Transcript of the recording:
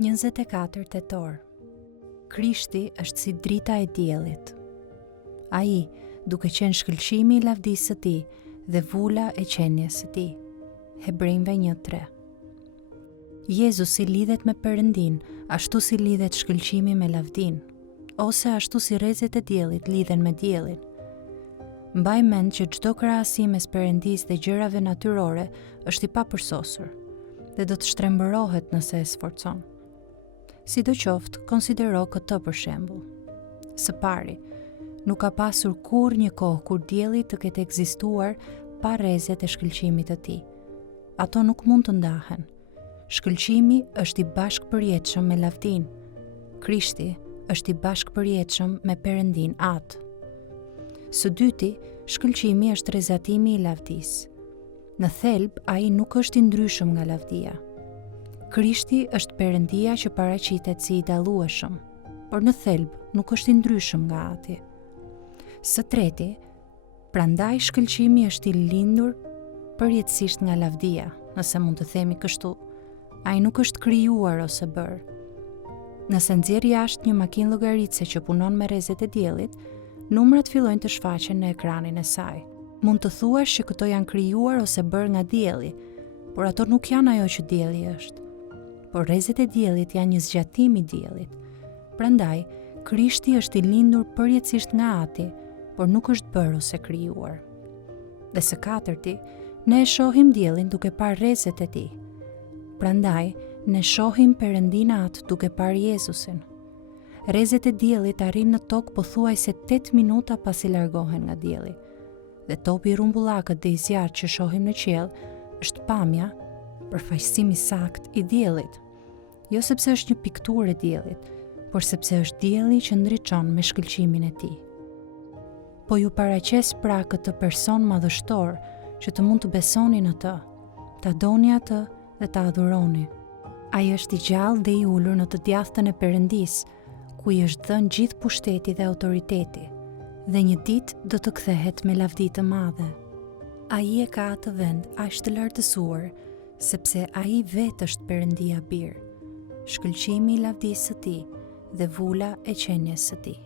24 tetor. Krishti është si drita e diellit. Ai, duke qenë shkëlqimi i lavdisë së tij dhe vula e qenies së tij. Hebrejve 1:3. Jezusi lidhet me Perëndin, ashtu si lidhet shkëlqimi me lavdin, ose ashtu si rrezet e diellit lidhen me diellin. Mbaj mend që çdo krahasim mes Perëndisë dhe gjërave natyrore është i papërsosur dhe do të shtrembërohet nëse e sforcon. Sidoqoftë, konsidero këtë për shembull. Së pari, nuk ka pasur kur një kohë kur dielli të ketë ekzistuar pa rrezet e shkëlqimit të tij. Ato nuk mund të ndahen. Shkëlqimi është i bashkëpërjetshëm me lavdin. Krishti është i bashkëpërjetshëm me Perëndin atë. Së dyti, shkëlqimi është rrezatimi i lavdisë. Në thelb, ai nuk është i ndryshëm nga lavdia. Krishti është Perëndia që paraqitet si i dallueshëm, por në thelb nuk është i ndryshëm nga ati. Së treti, prandaj shkëlqimi është i lindur përjetësisht nga lavdia, nëse mund të themi kështu. Ai nuk është krijuar ose bërë. Nëse nxjerr jashtë një makinë llogaritse që punon me rrezet e diellit, numrat fillojnë të shfaqen në ekranin e saj. Mund të thuash që këto janë krijuar ose bërë nga dielli, por ato nuk janë ajo që dielli është. Por rrezet e diellit janë një zgjatim i diellit. Prandaj, Krishti është i lindur përjetësisht nga ati, por nuk është bërë ose krijuar. Dhe së katërti, ne e shohim diellin duke parë rrezet e tij. Prandaj, ne shohim Perëndin atë duke parë Jezusin. Rrezet e diellit arrin në tokë pothuajse 8 minuta pasi largohen nga dielli. Dhe topi i rumbullakët dhe i zjarrt që shohim në qiell është pamja, përfaqësimi sakt i diellit. Jo sepse është një pikturë e diellit, por sepse është dielli që ndriçon me shkëlqimin e tij. Po ju paraqes pra këtë person madhështor që të mund të besoni në të, ta doni atë dhe ta adhuroni. Ai është i gjallë dhe i ulur në të djathtën e Perëndisë, ku i është dhënë gjithë pushteti dhe autoriteti, dhe një ditë do të kthehet me lavdi të madhe. Ai e ka atë vend aq të lartësuar, sepse ai vetë është Perëndia birë, shkëlqimi i lavdisë së tij dhe vula e qenies së tij.